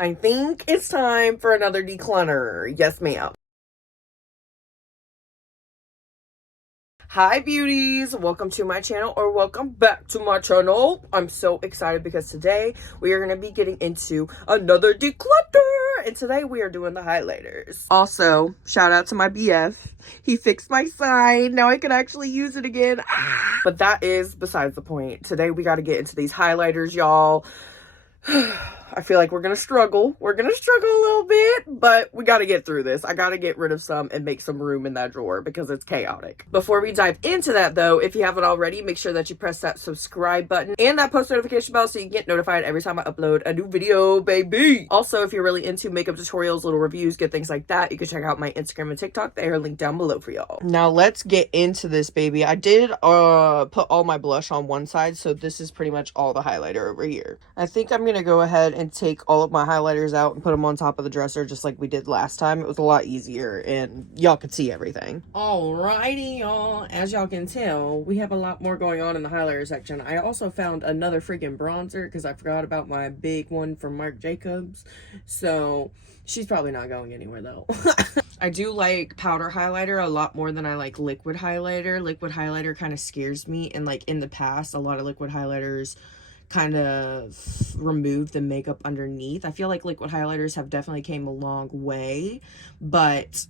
I think it's time for another declutter. Yes, ma'am. Hi beauties, welcome to my channel, or welcome back to my channel. I'm so excited because today we are going to be getting into another declutter, and today we are doing the highlighters. Also, shout out to my BF. He fixed my sign. Now I can actually use it again. But that is besides the point. Today we got to get into these highlighters, y'all. I feel like we're gonna struggle. We're gonna struggle a little bit, but we gotta get through this. I gotta get rid of some and make some room in that drawer because it's chaotic. Before we dive into that though, if you haven't already, make sure that you press that subscribe button and that post notification bell so you can get notified every time I upload a new video, baby. Also, if you're really into makeup tutorials, little reviews, good things like that, you can check out my Instagram and TikTok. They are linked down below for y'all. Now let's get into this, baby. I did put all my blush on one side, so this is pretty much all the highlighter over here. I think I'm gonna go ahead and take all of my highlighters out and put them on top of the dresser just like we did last time. It was a lot easier and y'all could see everything. Alrighty, y'all. As y'all can tell, we have a lot more going on in the highlighter section. I also found another freaking bronzer because I forgot about my big one from Marc Jacobs. So she's probably not going anywhere though. I do like powder highlighter a lot more than I like liquid highlighter. Liquid highlighter kind of scares me, and like in the past, a lot of liquid highlighters kind of remove the makeup underneath. I feel like liquid highlighters have definitely came a long way, but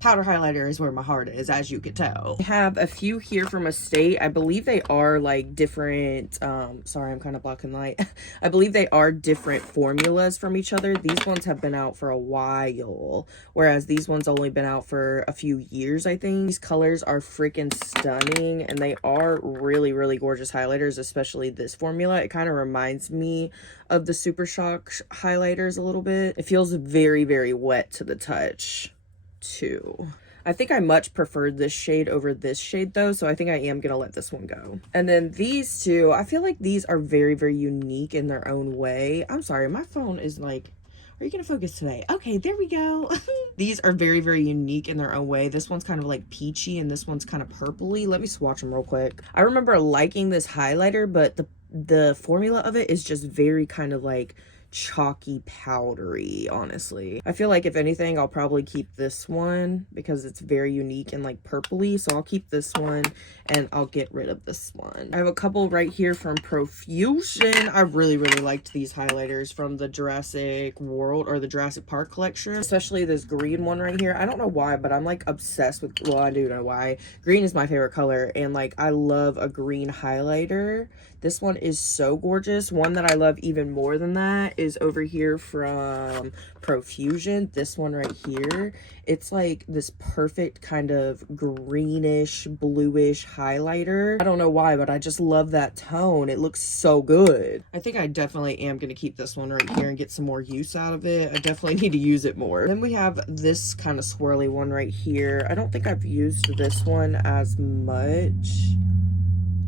powder highlighter is where my heart is, as you can tell. I have a few here from Estate. I believe they are like different, sorry, I'm kind of blocking light. I believe they are different formulas from each other. These ones have been out for a while, whereas these ones only been out for a few years, I think. These colors are freaking stunning, and they are really, really gorgeous highlighters, especially this formula. It kind of reminds me of the Super Shock highlighters a little bit. It feels very, very wet to the touch too. I think I much preferred this shade over this shade though, so I think I am gonna let this one go. And then these two, I feel like these are very, very unique in their own way. I'm sorry, my phone is like, are you gonna focus today? Okay, there we go. These are very, very unique in their own way. This one's kind of like peachy and this one's kind of purpley. Let me swatch them real quick. I remember liking this highlighter, but the formula of it is just very kind of like chalky powdery, honestly. I feel like if anything, I'll probably keep this one because it's very unique and like purpley, so I'll keep this one and I'll get rid of this one. I have a couple right here from Profusion. I really, really liked these highlighters from the Jurassic World or the Jurassic Park collection, especially this green one right here. I don't know why, but I'm like obsessed with, well, I do know why. Green is my favorite color, and like I love a green highlighter. This one is so gorgeous. One that I love even more than that is over here from Profusion. This one right here. It's like this perfect kind of greenish, bluish highlighter. I don't know why, but I just love that tone. It looks so good. I think I definitely am going to keep this one right here and get some more use out of it. I definitely need to use it more. Then we have this kind of swirly one right here. I don't think I've used this one as much.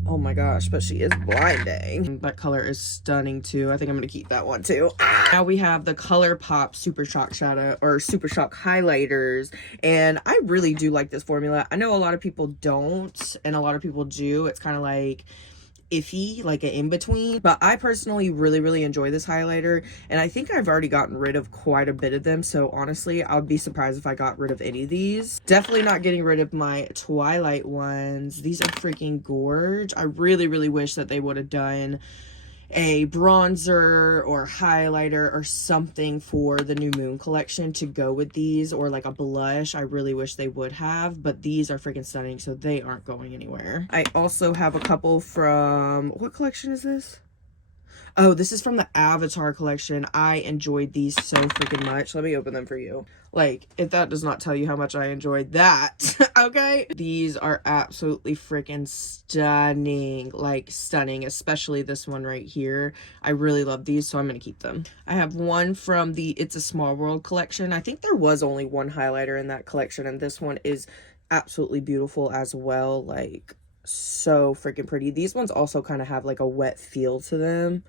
Oh my gosh, but she is blinding. That color is stunning too. I think I'm gonna keep that one too. Now we have the ColourPop Super Shock shadow or Super Shock highlighters, and I really do like this formula. I know a lot of people don't and a lot of people do. It's kind of like iffy, like an in-between, but I personally really, really enjoy this highlighter, and I think I've already gotten rid of quite a bit of them, so honestly I would be surprised if I got rid of any of these. Definitely not getting rid of my Twilight ones. These are freaking gorge. I really, really wish that they would have done a bronzer or highlighter or something for the New Moon collection to go with these, or like a blush. I really wish they would have, but these are freaking stunning, so they aren't going anywhere. I also have a couple from, what collection is this? Oh, this is from the Avatar collection. I enjoyed these so freaking much. Let me open them for you. Like, if that does not tell you how much I enjoyed that, okay? These are absolutely freaking stunning. Like, stunning, especially this one right here. I really love these, so I'm going to keep them. I have one from the It's a Small World collection. I think there was only one highlighter in that collection, and this one is absolutely beautiful as well. Like, so freaking pretty. These ones also kind of have like a wet feel to them,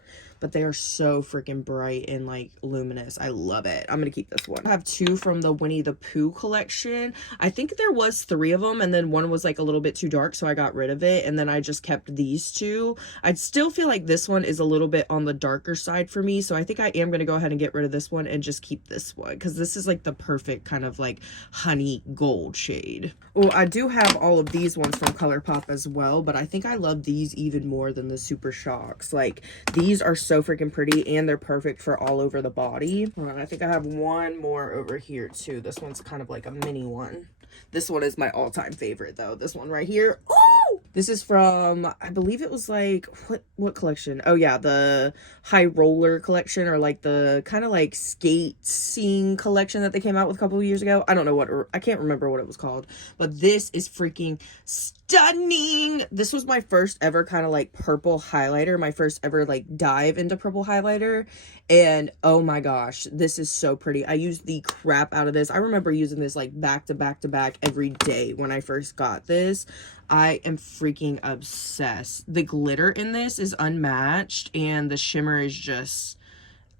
but they are so freaking bright and like luminous. I love it. I'm gonna keep this one. I have 2 from the Winnie the Pooh collection. I think there was 3 of them, and then one was like a little bit too dark, so I got rid of it, and then I just kept these 2. I still feel like this one is a little bit on the darker side for me, so I think I am gonna go ahead and get rid of this one and just keep this one, because this is like the perfect kind of like honey gold shade. Oh, I do have all of these ones from ColourPop as well, but I think I love these even more than the Super Shocks. Like, these are so freaking pretty, and they're perfect for all over the body. Hold on, I think I have one more over here too. This one's kind of like a mini one. This one is my all-time favorite though. This one right here. Oh! This is from, I believe it was like, what collection? Oh yeah, the High Roller collection, or like the kind of like skating collection that they came out with a couple of years ago. I don't know what, I can't remember what it was called, but this is freaking stunning. This was my first ever kind of like purple highlighter, my first ever like dive into purple highlighter, and oh my gosh, this is so pretty. I used the crap out of this. I remember using this like back to back to back every day when I first got this. I am freaking obsessed. The glitter in this is unmatched, and the shimmer is just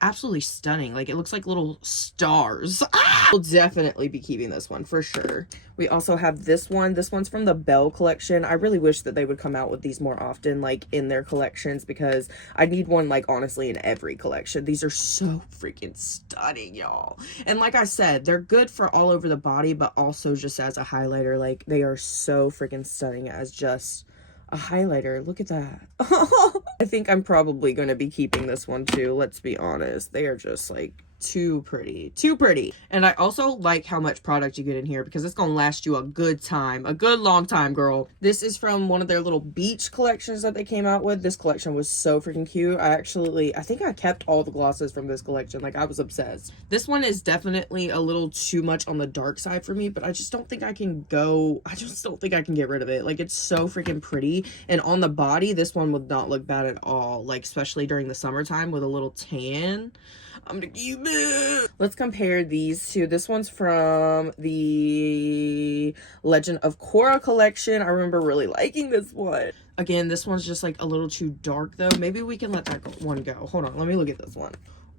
absolutely stunning. Like, it looks like little stars. We'll definitely be keeping this one for sure. We also have this one. This one's from the Belle collection. I really wish that they would come out with these more often, like in their collections, because I need one like honestly in every collection. These are so freaking stunning, y'all. And like I said, they're good for all over the body, but also just as a highlighter. Like, they are so freaking stunning as just a highlighter. Look at that. I think I'm probably going to be keeping this one too. Let's be honest. They are just like too pretty. Too pretty. And I also like how much product you get in here, because it's gonna last you a good time. A good long time, girl. This is from one of their little beach collections that they came out with. This collection was so freaking cute. I think I kept all the glosses from this collection. Like, I was obsessed. This one is definitely a little too much on the dark side for me, but I just don't think I can get rid of it. Like, it's so freaking pretty. And on the body, this one would not look bad at all. Like, especially during the summertime with a little tan. I'm gonna keep it. Let's compare these two. This one's from the Legend of Korra collection. I remember really liking this one. Again, this one's just like a little too dark though. Maybe we can let that one go. Hold on, let me look at this one.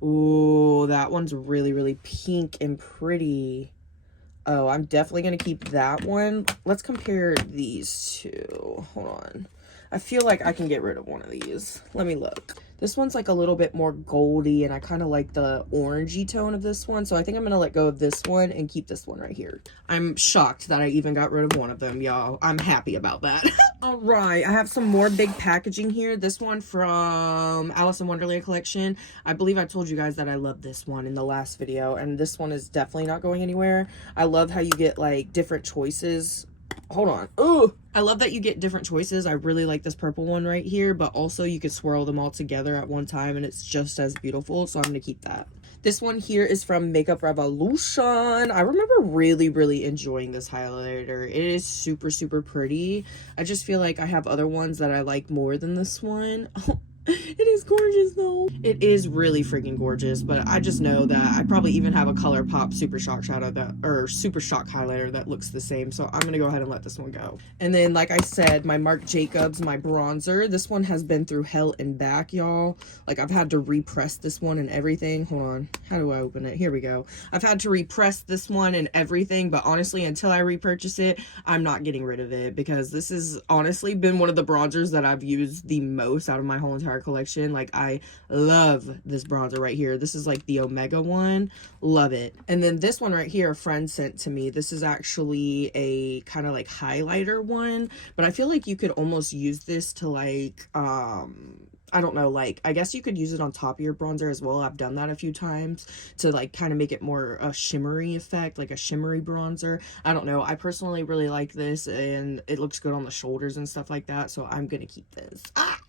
Ooh, that one's really, really pink and pretty. Oh, I'm definitely gonna keep that one. Let's compare these two. Hold on. I feel like I can get rid of one of these. Let me look. This one's like a little bit more goldy, and I kind of like the orangey tone of this one. So I think I'm going to let go of this one and keep this one right here. I'm shocked that I even got rid of one of them, y'all. I'm happy about that. All right. I have some more big packaging here. This one from Alice in Wonderland collection. I believe I told you guys that I love this one in the last video, and this one is definitely not going anywhere. I love how you get like different choices. Hold on. Ooh, I love that you get different choices. I really like this purple one right here, but also you could swirl them all together at one time and it's just as beautiful, so I'm gonna keep that. This one here is from Makeup Revolution. I remember really, really enjoying this highlighter. It is super, super pretty. I just feel like I have other ones that I like more than this one. It is gorgeous though. It is really freaking gorgeous, but I just know that I probably even have a ColourPop Super Shock shadow that, or Super Shock highlighter that looks the same, so I'm gonna go ahead and let this one go. And then, like I said, my Marc Jacobs, my bronzer. This one has been through hell and back, y'all. Like, I've had to repress this one and everything. Hold on, how do I open it? Here we go. I've had to repress this one and everything, but honestly, until I repurchase it, I'm not getting rid of it, because this has honestly been one of the bronzers that I've used the most out of my whole entire collection. Like, I love this bronzer right here. This is like the Omega one. Love it. And then this one right here, a friend sent to me. This is actually a kind of like highlighter one, but I feel like you could almost use this to like I don't know, like, I guess you could use it on top of your bronzer as well. I've done that a few times to like kind of make it more a shimmery effect, like a shimmery bronzer. I don't know. I personally really like this, and it looks good on the shoulders and stuff like that, so I'm gonna keep this.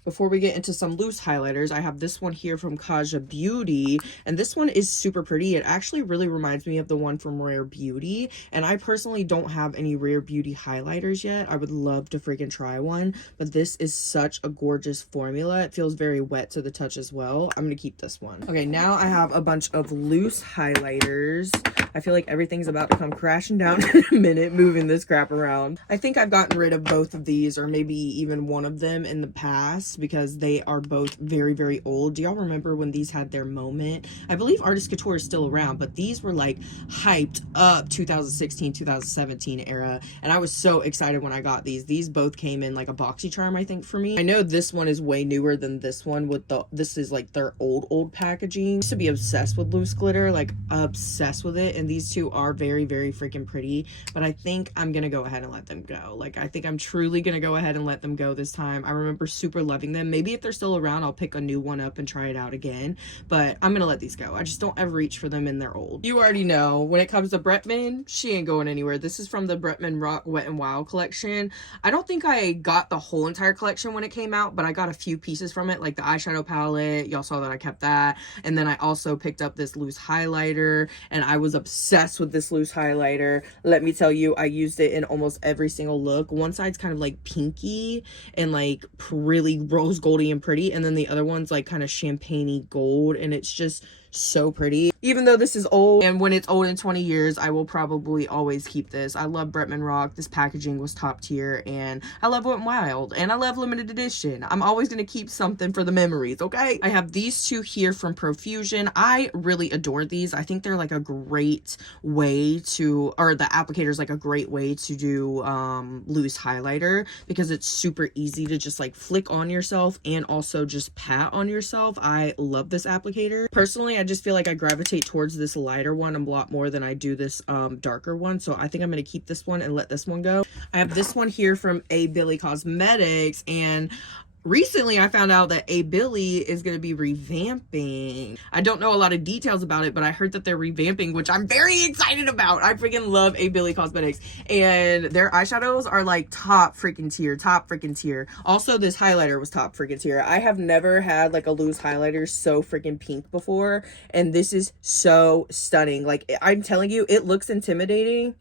Before we get into some loose highlighters, I have this one here from Kaja Beauty, and this one is super pretty. It actually really reminds me of the one from Rare Beauty, and I personally don't have any Rare Beauty highlighters yet. I would love to freaking try one, but this is such a gorgeous formula. It feels very wet to the touch as well. I'm gonna keep this one. Okay, now I have a bunch of loose highlighters. I feel like everything's about to come crashing down in a minute moving this crap around. I think I've gotten rid of both of these, or maybe even one of them in the past, because they are both very, very old. Do y'all remember when these had their moment? I believe Artist Couture is still around, but these were like hyped up 2016, 2017 era, and I was so excited when I got these. These both came in like a BoxyCharm, I think, for me. I know this one is way newer than this one with this is like their old packaging. I used to be obsessed with loose glitter, like obsessed with it, and these two are very, very freaking pretty, but I think I'm gonna go ahead and let them go. Like, I think I'm truly gonna go ahead and let them go this time. I remember super loving them. Maybe if they're still around, I'll pick a new one up and try it out again, but I'm gonna let these go. I just don't ever reach for them and they're old. You already know, when it comes to Bretman, she ain't going anywhere. This is from the Bretman Rock Wet n Wild collection. I don't think I got the whole entire collection when it came out, but I got a few pieces from it, like the eyeshadow palette. Y'all saw that I kept that. And then I also picked up this loose highlighter, and I was obsessed with this loose highlighter. Let me tell you, I used it in almost every single look. One side's kind of like pinky and like really rose goldy and pretty, and then the other one's like kind of champagne-y gold, and it's just so pretty. Even though this is old, and when it's old in 20 years, I will probably always keep this. I love Bretman Rock. This packaging was top tier, and I love Wet n Wild, and I love limited edition. I'm always going to keep something for the memories, okay? I have these two here from Profusion. I really adore these. I think they're like a great way to, or the applicator's like a great way to do loose highlighter, because it's super easy to just like flick on yourself and also just pat on yourself. I love this applicator. Personally, I just feel like I gravitate towards this lighter one a lot more than I do this darker one, so I think I'm going to keep this one and let this one go. I have this one here from A Billy Cosmetics, and recently I found out that A Billy is going to be revamping. I don't know a lot of details about it, but I heard that they're revamping, which I'm very excited about. I freaking love A Billy Cosmetics, and their eyeshadows are like top freaking tier. Also, this highlighter was top freaking tier. I have never had like a loose highlighter so freaking pink before, and this is so stunning. Like, I'm telling you, it looks intimidating.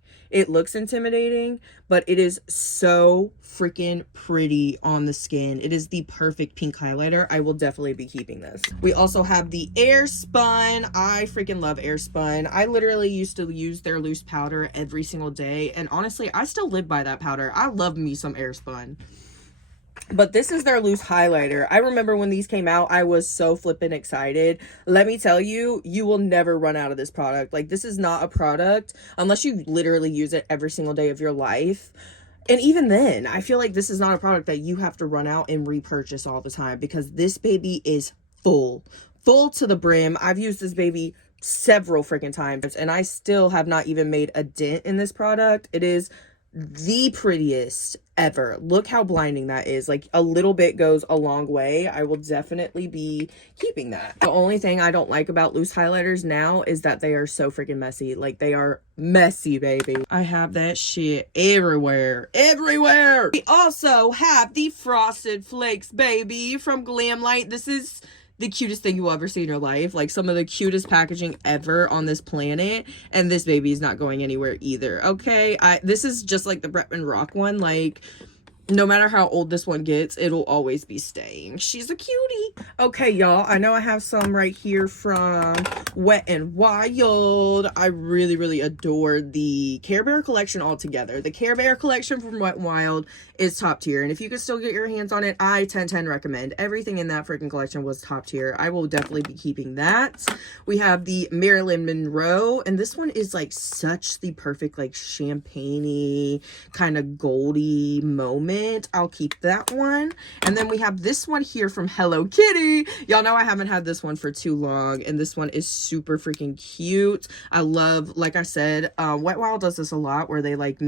But it is so freaking pretty on the skin. It is the perfect pink highlighter. I will definitely be keeping this. We also have the Airspun. I freaking love Airspun. I literally used to use their loose powder every single day, and honestly, I still live by that powder. I love me some Airspun. But this is their loose highlighter. I remember when these came out, I was so flippin' excited. Let me tell you, you will never run out of this product. Like, this is not a product, unless you literally use it every single day of your life. And even then, I feel like this is not a product that you have to run out and repurchase all the time, because this baby is full to the brim. I've used this baby several freaking times, and I still have not even made a dent in this product. It is the prettiest ever. Look how blinding that is. Like, a little bit goes a long way. I will definitely be keeping that. The only thing I don't like about loose highlighters now is that they are so freaking messy. Like, they are messy, baby. I have that shit everywhere. We also have the Frosted Flakes, baby, from Glamlight. This is the cutest thing you'll ever see in your life. Like, some of the cutest packaging ever on this planet, and this baby is not going anywhere either, okay? This is just like the Bretman Rock one. Like, no matter how old this one gets, it'll always be staying. She's a cutie. Okay, y'all, I know I have some right here from Wet n Wild. I really adore the Care Bear collection altogether. The Care Bear collection from Wet n Wild is top tier, and if you could still get your hands on it, I 10/10 recommend. Everything in that freaking collection was top tier. I will definitely be keeping that. We have the Marilyn Monroe, and this one is like such the perfect like champagne-y kind of goldy moment. I'll keep that one. And then we have this one here from Hello Kitty. Y'all know I haven't had this one for too long, and this one is super freaking cute. I love, like I said, Wet n Wild does this a lot, where they like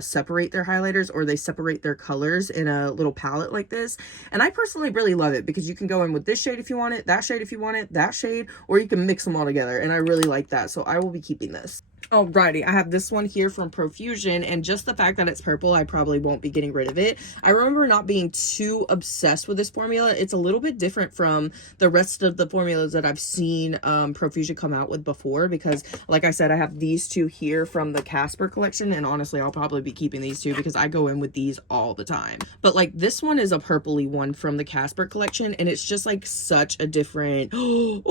separate their highlighters, or they separate their colors in a little palette like this, and I personally really love it, because you can go in with this shade if you want it, that shade if you want it, that shade, or you can mix them all together, and I really like that, so I will be keeping this. Alrighty, I have this one here from Profusion, and just the fact that it's purple, I probably won't be getting rid of it. I remember not being too obsessed with this formula. It's a little bit different from the rest of the formulas that I've seen Profusion come out with before, because like I said, I have these two here from the Casper collection, and honestly, I'll probably be keeping these two because I go in with these all the time. But like, this one is a purpley one from the Casper collection, and it's just like such a different, ooh,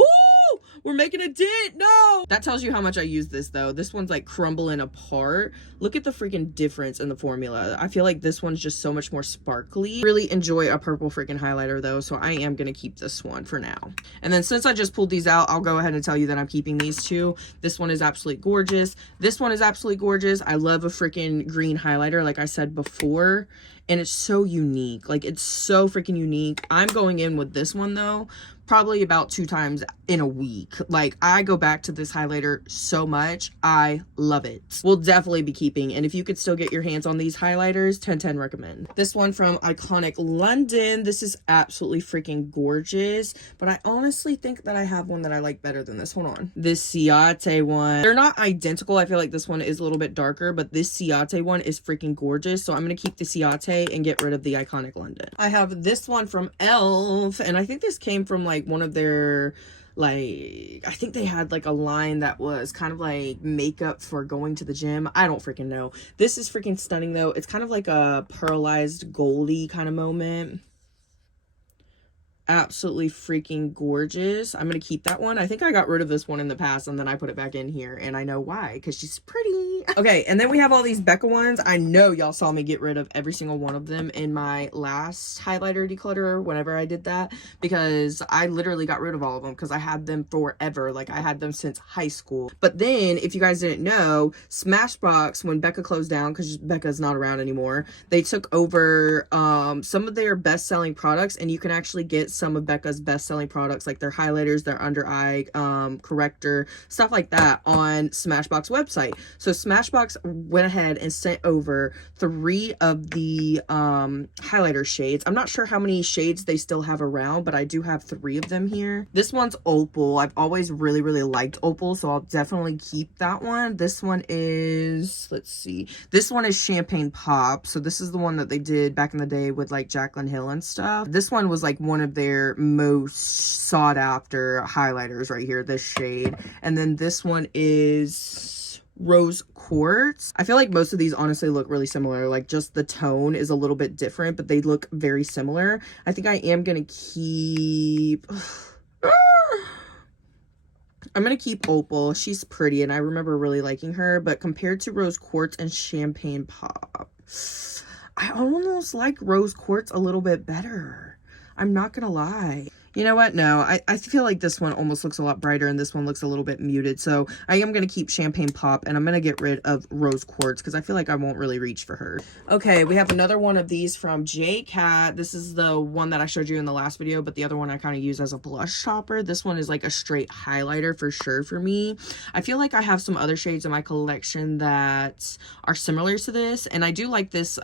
we're making a dent. No. That tells you how much I use this though. This one's like crumbling apart. Look at the freaking difference in the formula. I feel like this one's just so much more sparkly. Really enjoy a purple freaking highlighter though, so I am gonna keep this one for now. And then since I just pulled these out, I'll go ahead and tell you that I'm keeping these two. This one is absolutely gorgeous. This one is absolutely gorgeous. I love a freaking green highlighter, like I said before. And it's so unique. Like, it's so freaking unique. I'm going in with this one though, probably about 2 times in a week. Like, I go back to this highlighter so much. I love it. We'll definitely be keeping. And if you could still get your hands on these highlighters, 10/10 recommend. This one from Iconic London. This is absolutely freaking gorgeous. But I honestly think that I have one that I like better than this. Hold on. This Ciate one. They're not identical. I feel like this one is a little bit darker, but this Ciate one is freaking gorgeous. So I'm going to keep the Ciate and get rid of the Iconic London. I have this one from e.l.f. and I think this came from like one of their, like, I think they had like a line that was kind of like makeup for going to the gym. I don't freaking know. This is freaking stunning though. It's kind of like a pearlized goldy kind of moment. Absolutely freaking gorgeous. I'm gonna keep that one. I think I got rid of this one in the past and then I put it back in here, and I know why, because she's pretty. Okay, and then we have all these Becca ones. I know y'all saw me get rid of every single one of them in my last highlighter declutter whenever I did that, because I literally got rid of all of them because I had them forever. Like, I had them since high school. But then, if you guys didn't know, Smashbox, when Becca closed down, because Becca's not around anymore, they took over some of their best-selling products, and you can actually get some of Becca's best-selling products, like their highlighters, their under eye corrector, stuff like that, on Smashbox website. So Smashbox went ahead and sent over 3 of the highlighter shades. I'm not sure how many shades they still have around, but I do have 3 of them here. This one's Opal. I've always really liked Opal, so I'll definitely keep that one. This one is, let's see, this one is Champagne Pop. So this is the one that they did back in the day with like Jaclyn Hill and stuff. This one was like one of their most sought after highlighters right here, this shade. And then this one is Rose Quartz. I feel like most of these honestly look really similar, like just the tone is a little bit different, but they look very similar. I think I am gonna keep I'm gonna keep Opal. She's pretty and I remember really liking her, but compared to Rose Quartz and Champagne Pop, I almost like Rose Quartz a little bit better. I'm not gonna lie. You know what? No, I feel like this one almost looks a lot brighter and this one looks a little bit muted. So I am going to keep Champagne Pop and I'm going to get rid of Rose Quartz because I feel like I won't really reach for her. Okay, we have another one of these from J-Cat. This is the one that I showed you in the last video, but the other one I kind of use as a blush topper. This one is like a straight highlighter for sure for me. I feel like I have some other shades in my collection that are similar to this, and I do like this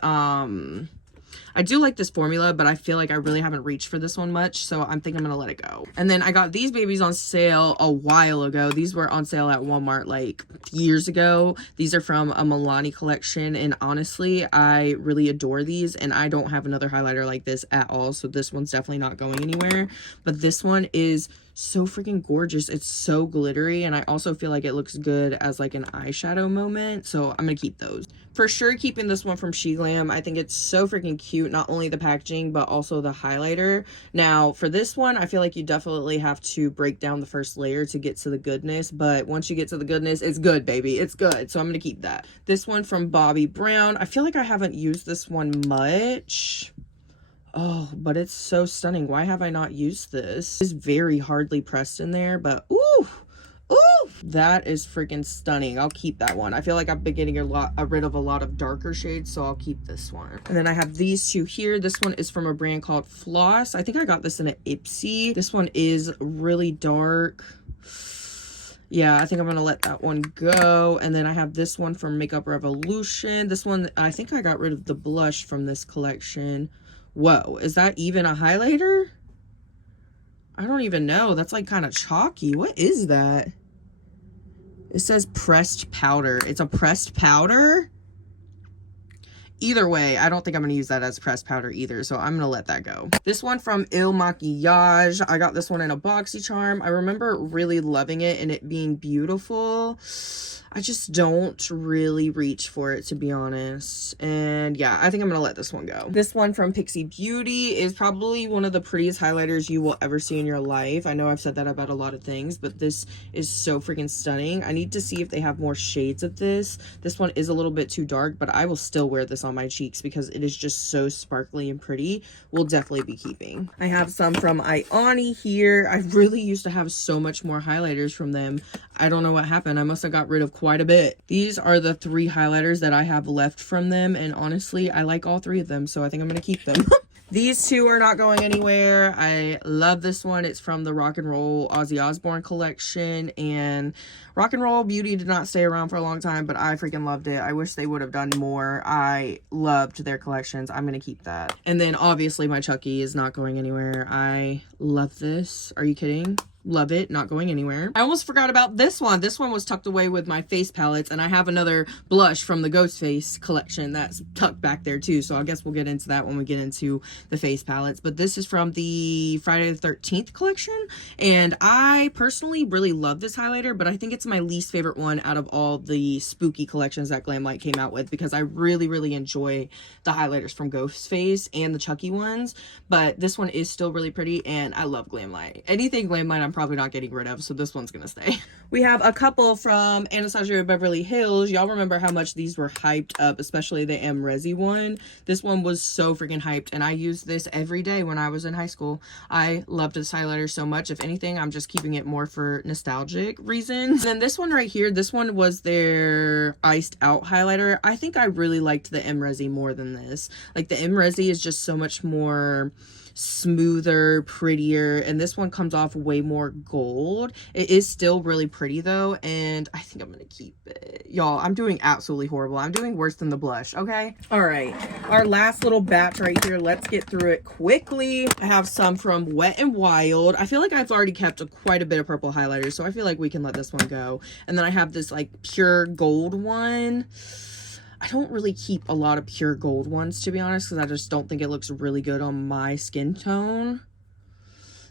formula, but I feel like I really haven't reached for this one much, so I think I'm gonna let it go. And then I got these babies on sale a while ago. These were on sale at Walmart like years ago. These are from a Milani collection, and honestly, I really adore these, and I don't have another highlighter like this at all, so this one's definitely not going anywhere. But this one is so freaking gorgeous. It's so glittery, and I also feel like it looks good as like an eyeshadow moment, so I'm gonna keep those. For sure keeping this one from SheGlam. I think it's so freaking cute, not only the packaging but also the highlighter. Now for this one, I feel like you definitely have to break down the first layer to get to the goodness, but once you get to the goodness, it's good, baby. It's good, so I'm gonna keep that. This one from Bobbi Brown. I feel like I haven't used this one much. Oh, but it's so stunning. Why have I not used this? It's very hardly pressed in there, but ooh, that is freaking stunning. I'll keep that one. I feel like I've been getting rid of a lot of darker shades, so I'll keep this one. And then I have these two here. This one is from a brand called Floss. I think I got this in an Ipsy. This one is really dark. Yeah, I think I'm gonna let that one go. And then I have this one from Makeup Revolution. This one, I think I got rid of the blush from this collection. Whoa, is that even a highlighter? I don't even know. That's like kind of chalky. What is that? It says pressed powder. It's a pressed powder? Either way, I don't think I'm going to use that as pressed powder either, so I'm going to let that go. This one from Il Maquillage. I got this one in a BoxyCharm. I remember really loving it and it being beautiful. I just don't really reach for it, to be honest. And yeah, I think I'm going to let this one go. This one from Pixie Beauty is probably one of the prettiest highlighters you will ever see in your life. I know I've said that about a lot of things, but this is so freaking stunning. I need to see if they have more shades of this. This one is a little bit too dark, but I will still wear this on my cheeks because it is just so sparkly and pretty. We'll definitely be keeping. I have some from Ioni here. I really used to have so much more highlighters from them. I don't know what happened. I must have got rid of quite a bit. These are the 3 highlighters that I have left from them, and honestly, I like all 3 of them, so I think I'm going to keep them. These 2 are not going anywhere. I love this one. It's from the Rock and Roll Ozzy Osbourne collection, and Rock and Roll Beauty did not stay around for a long time, but I freaking loved it. I wish they would have done more. I loved their collections. I'm going to keep that. And then obviously my Chucky is not going anywhere. I love this. Are you kidding? Love it. Not going anywhere. I almost forgot about this one. This one was tucked away with my face palettes, and I have another blush from the Ghostface collection that's tucked back there too, so I guess we'll get into that when we get into the face palettes. But this is from the Friday the 13th collection, and I personally really love this highlighter, but I think it's my least favorite one out of all the spooky collections that Glamlight came out with, because I really enjoy the highlighters from Ghostface and the Chucky ones, but this one is still really pretty, and I love Glamlight. Anything Glamlight I'm probably not getting rid of, so this one's gonna stay. We have a couple from Anastasia Beverly Hills. Y'all remember how much these were hyped up, especially the M Resi one. This one was so freaking hyped, and I used this every day when I was in high school. I loved this highlighter so much. If anything, I'm just keeping it more for nostalgic reasons. And then this one right here, this one was their iced out highlighter. I think I really liked the M Resi more than this. Like, the M Resi is just so much more smoother, prettier, and this one comes off way more gold. It is still really pretty though, and I think I'm gonna keep it. Y'all, I'm doing absolutely horrible. I'm doing worse than the blush, okay? All right, our last little batch right here. Let's get through it quickly. I have some from Wet n Wild. I feel like I've already kept quite a bit of purple highlighters, so I feel like we can let this one go. And then I have this like pure gold one. I don't really keep a lot of pure gold ones, to be honest, because I just don't think it looks really good on my skin tone.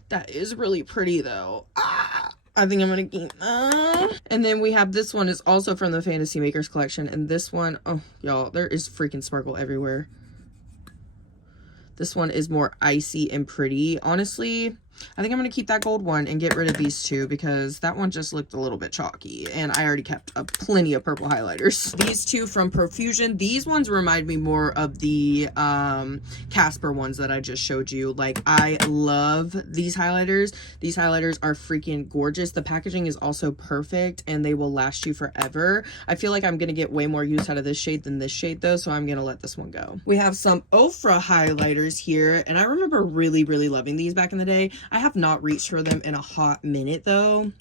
That is really pretty, though. I think I'm going to keep that. And then we have this one. Is also from the Fantasy Makers collection. And this one, oh, y'all, there is freaking sparkle everywhere. This one is more icy and pretty. Honestly, I think I'm going to keep that gold one and get rid of these 2 because that one just looked a little bit chalky, and I already kept plenty of purple highlighters. These 2 from Profusion, these ones remind me more of the Casper ones that I just showed you. Like, I love these highlighters. These highlighters are freaking gorgeous. The packaging is also perfect, and they will last you forever. I feel like I'm going to get way more use out of this shade than this shade though, so I'm going to let this one go. We have some Ofra highlighters here, and I remember really loving these back in the day. I have not reached for them in a hot minute though.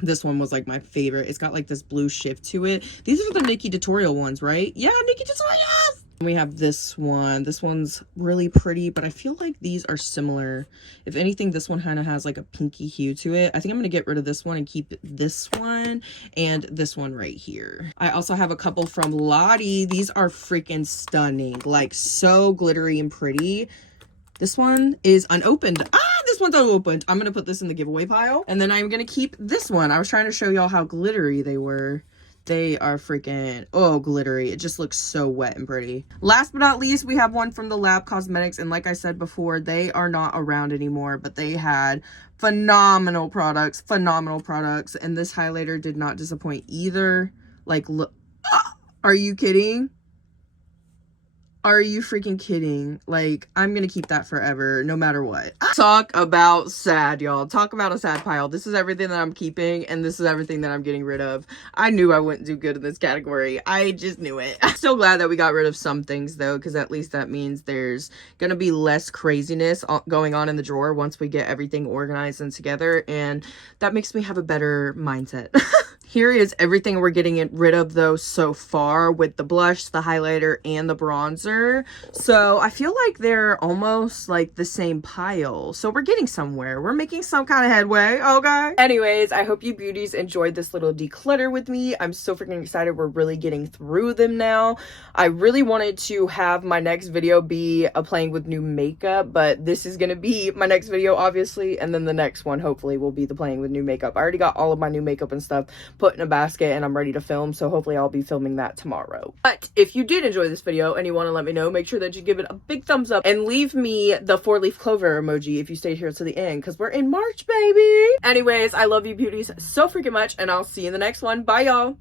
This one was like my favorite. It's got like this blue shift to it. These are the Nikki Tutorial ones, right? Yeah, Nikki Tutorial, yes! We have this one. This one's really pretty, but I feel like these are similar. If anything, this one kind of has like a pinky hue to it. I think I'm going to get rid of this one and keep this one and this one right here. I also have a couple from Lottie. These are freaking stunning. Like, so glittery and pretty. This one is unopened. This one's unopened. I'm going to put this in the giveaway pile. And then I'm going to keep this one. I was trying to show y'all how glittery they were. They are freaking, oh, glittery. It just looks so wet and pretty. Last but not least, we have one from the Lab Cosmetics. And like I said before, they are not around anymore, but they had phenomenal products. And this highlighter did not disappoint either. Like, look, are you kidding? Are you freaking kidding? Like, I'm gonna keep that forever, no matter what. Talk about sad, y'all. Talk about a sad pile. This is everything that I'm keeping, and this is everything that I'm getting rid of. I knew I wouldn't do good in this category. I just knew it. I'm so glad that we got rid of some things, though, because at least that means there's gonna be less craziness going on in the drawer once we get everything organized and together, and that makes me have a better mindset. Here is everything we're getting rid of though so far, with the blush, the highlighter, and the bronzer. So I feel like they're almost like the same pile. So we're getting somewhere. We're making some kind of headway, okay? Anyways, I hope you beauties enjoyed this little declutter with me. I'm so freaking excited. We're really getting through them now. I really wanted to have my next video be a playing with new makeup, but this is gonna be my next video obviously, and then the next one hopefully will be the playing with new makeup. I already got all of my new makeup and stuff put in a basket and I'm ready to film, so hopefully I'll be filming that tomorrow. But if you did enjoy this video and you want to let me know, make sure that you give it a big thumbs up and leave me the 4-leaf clover emoji if you stayed here to the end, because we're in March, baby. Anyways, I love you beauties so freaking much, and I'll see you in the next one. Bye, y'all.